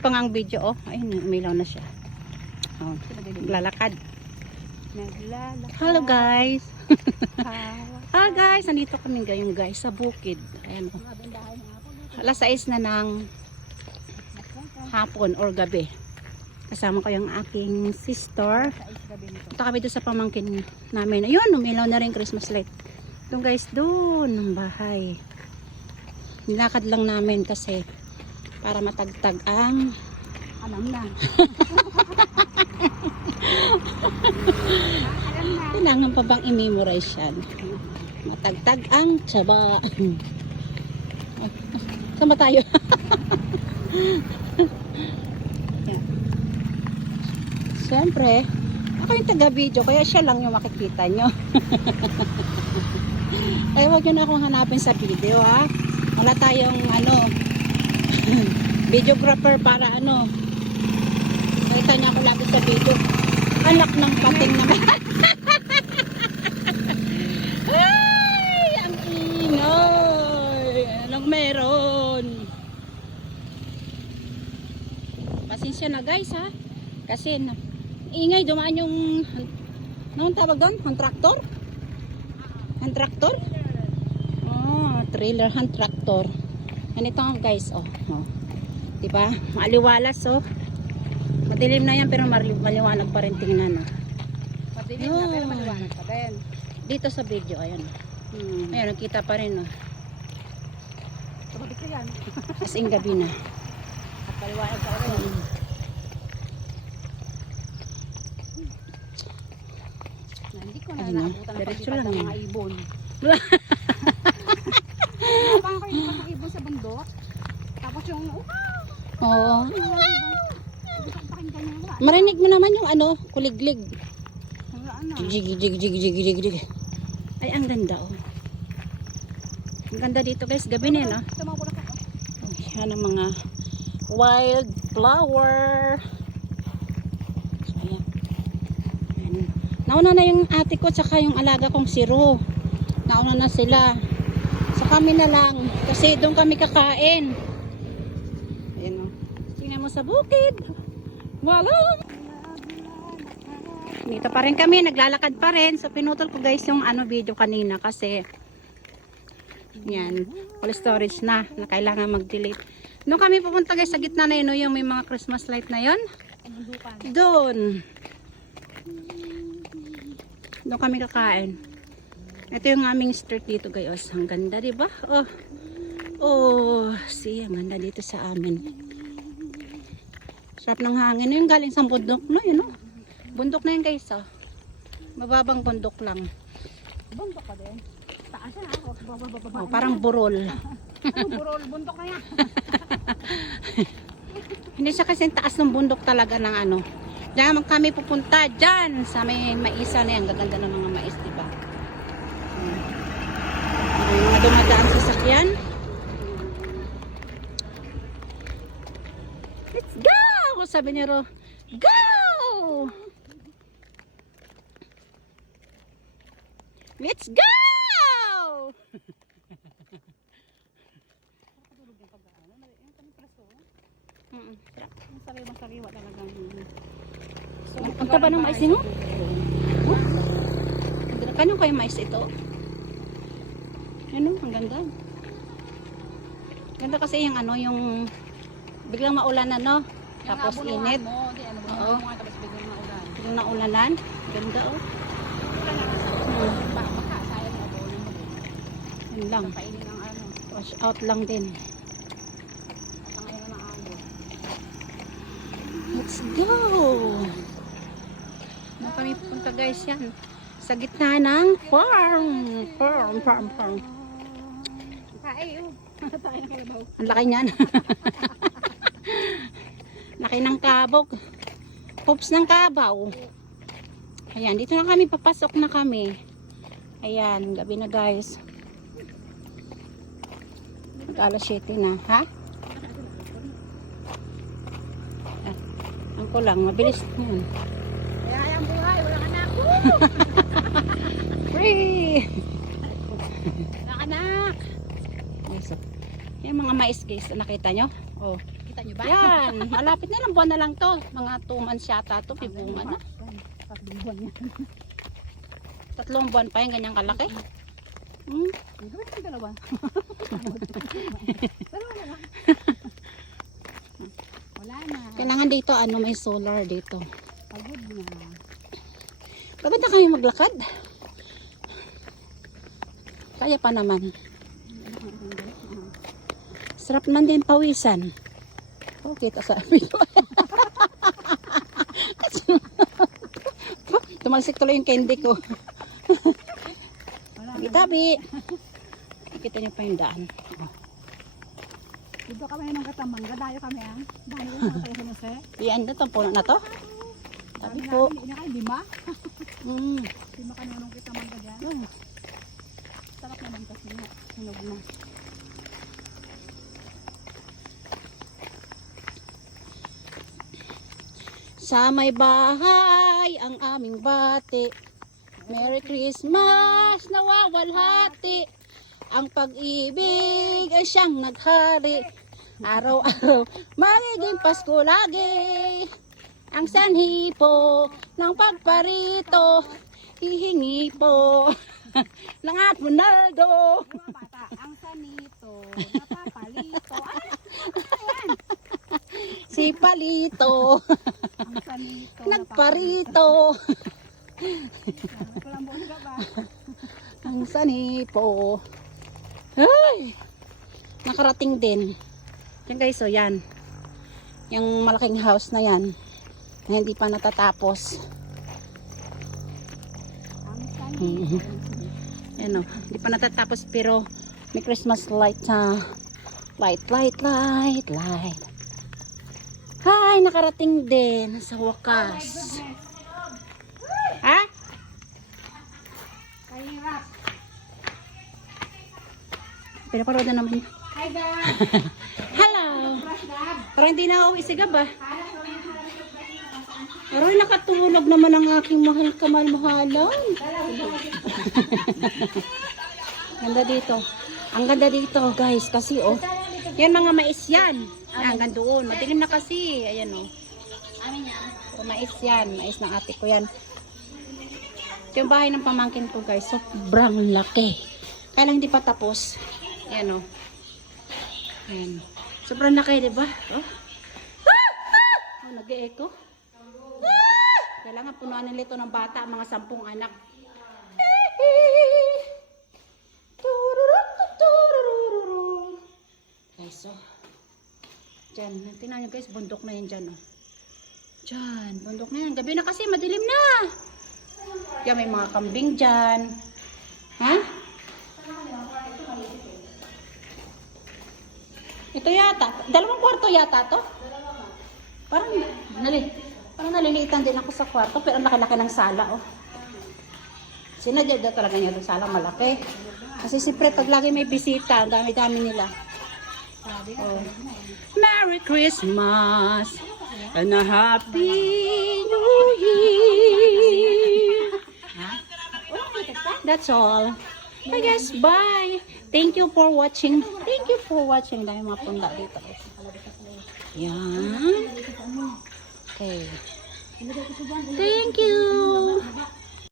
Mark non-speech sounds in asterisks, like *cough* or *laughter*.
pa nga ang video, oh. Ayun, umilaw na siya. Oh, lalakad. Naglalakad. Hello guys. Ah guys, nandito kami ngayon guys sa bukid. Ayan oh. Alas 6 na ng hapon or gabi. Kasama ko yung aking sister. Punta kami doon sa pamangkin namin. Ayun, umilaw na rin Christmas light. Doon guys, doon ang bahay. Nilakad lang namin kasi para matagtag ang Alam na. *laughs* Kailangan pa bang i-memorize yan. Matagtag ang tsaba. Saan ba tayo? *laughs* Siyempre, ako yung taga-video, kaya siya lang yung makikita nyo. kaya *laughs* huwag nyo na akong hanapin sa video, ha? Wala tayong, ano, *clears throat* videographer para, ano, nakita niya ako lagi sa video. Anak ng pating naman. *laughs* Ay, ang ingay. Anong meron? Pasensya na guys ha. Kasi ingay dumaan yung anong tawag doon? Ang traktor? Ang traktor? Oh, trailer hand tractor. Ganito nga guys, oh. oh. 'Di ba? Maliwalas oh. Madilim na yan pero mali- maliwanag pa rin tingnan oh. Madilim na pero maliwanag pa din. Dito sa video, ayan. Hmm. Ayan, nakita pa rin oh. Tumabi ka yan. *laughs* As in gabi na. At maliwanag pa rin. Na, hindi ko na Ayun na. naabutan ng mga ibon. *laughs* Parang kayo lipat ng ibon sa bundok. Tapos yung, oh, Oo. yung ko pakinggan wala. Marinig mo naman yung ano, kuliglig. Wala na. Jig, jig, jig, jig, jig, jig. Ay, ang ganda oh. Ang ganda dito guys, gabi na yun oh. Ito mga bulaklak. Yan ang mga wild flower. So, ayan. Ayan. Nauna na yung ate ko tsaka yung alaga kong si Ro. Nauna na sila. Kami na lang. Kasi doon kami kakain. Ayan o. Tingnan mo sa bukid. Wala. Dito pa rin kami. Naglalakad pa rin. So pinutol ko guys yung ano video kanina kasi yan. Full storage na. Na kailangan mag-delete. Doon kami pupunta guys sa gitna na yun. no, Yung may mga Christmas light na yun. Bundukan. Doon. Doon kami kakain. Ito yung aming street dito guys. Ang ganda, di ba? Oh. Oh, see, ang ganda dito sa amin. Sarap ng hangin. Yung galing sa bundok no, yun oh. Bundok na yun guys, oh. Mababang bundok lang. Bundok ka din. Taas na ako. Bababa. Oh, parang burol. *laughs* Ano, burol, bundok na yan. *laughs* Hindi siya kasi taas ng bundok talaga ng ano. Diyan kami pupunta dyan sa may maisa na yan. Gaganda ng mga mais, di ba? Hmm. May mga dumadaan sa sakyan. Let's go! Sabi ni Ro, go! Let's go! Ang taba ng mais mo? Kano kayo mais ito? Ano, ang ganda. Ganda kasi yung ano, yung biglang maulan na, no? Tapos init. Mo, di, ano, Oo. Mo, tapos biglang maulan. Biglang naulanan. Ganda, oh. Wala na sa Hmm. Baka, baka, sayang na abono mo. Yun lang. Ng ano. Wash out lang din. At ang ngayon ng abo. Let's go! Na kami guys yan. Sa gitna ng farm. Farm, farm, farm. Ay, oh. Tayo ng kalabaw. Ang laki niyan. *laughs* laki ng kabog. Poops ng kabaw. Ayan, dito na kami. Papasok na kami. Ayan, gabi na guys. Mag alas 7 na, ha? Ang ko lang, mabilis na yun. Kaya ang buhay, walang anak. *laughs* Free! Walang anak. Oh. Yan mga mais guys, nakita nyo? Oh, Kita nyo ba? Yan, *laughs* malapit na lang. Buwan na lang to. Mga 2 months yata to. Pibunga na. Tatlong buwan na. Tatlong buwan pa yung ganyang kalaki. Hmm. Ba yung dalawa? Dalawa na lang. Wala na. Kailangan dito, ano, may solar dito. Pagod na. Pagod na kami maglakad. Kaya pa naman. Sarap man din pawisan. Oh, kita sa video. *laughs* Tumalsik tuloy yung candy ko. Gitabi. Kita niyo pa yung daan. Dito kami ng katamangga. Dayo kami ah. Dayo *laughs* kami sa tayo sa Yan na itong puno na to. Sabi po. Na kayo lima. *laughs* Mm. Lima ka nung katamangga dyan. Yun. Sarap naman kasi. Sunog na. Sa may bahay ang aming bati. Merry Christmas, nawawalhati. Ang pag-ibig ay siyang naghari. Araw-araw, magiging Pasko lagi. Ang sanhi po ng pagparito, hihingi po *laughs* ng at Ronaldo. Bata, ang sanito, napapalito. Ay, *laughs* Si Palito, *laughs* ba? Ang sani po. Ay! Nakarating din. Yan guys, so yan. Yung malaking house na yan. Na hindi pa natatapos. Sanito. Yan o. Hindi pa natatapos pero may Christmas light sa light, light, light, light. Hi! Nakarating din sa wakas. Ha? Kahirap. Pinaparood na naman. Hi, *laughs* Dad. Hello! Parang hindi na uuwi si Gab ah. Aroy, nakatulog naman ang aking mahal kamal-mahalan. *laughs* ganda dito. Ang ganda dito, guys. Kasi, oh. Yan mga mais yan. Ah, hanggang doon. Madilim na kasi. Ayan, oh. So, mais yan. Mais ng ate ko yan. Ito yung bahay ng pamangkin ko, guys. Sobrang laki. Kaya lang hindi pa tapos. Ayan, oh. Ayan. Sobrang laki, di ba? Oh. Oh, nag-e-echo. Kailangan punuan nila ito ng bata, mga sampung anak. Guys, so. Diyan, tingnan nyo guys, bundok na yan dyan, oh. Diyan, bundok na yan. Gabi na kasi, madilim na. Yan, may mga kambing dyan. Ha? Ito yata. Dalawang kwarto yata to? Parang, nali, parang naliliitan din ako sa kwarto, pero ang laki-laki ng sala, oh. Sinadya daw talaga niya doon sala malaki. Kasi siyempre, pag lagi may bisita, ang dami-dami nila. Merry Christmas and a Happy New Year. That's all. I guess, bye. Thank you for watching. Thank you for watching. Dahil mga punla dito. Yan. Okay. Thank you.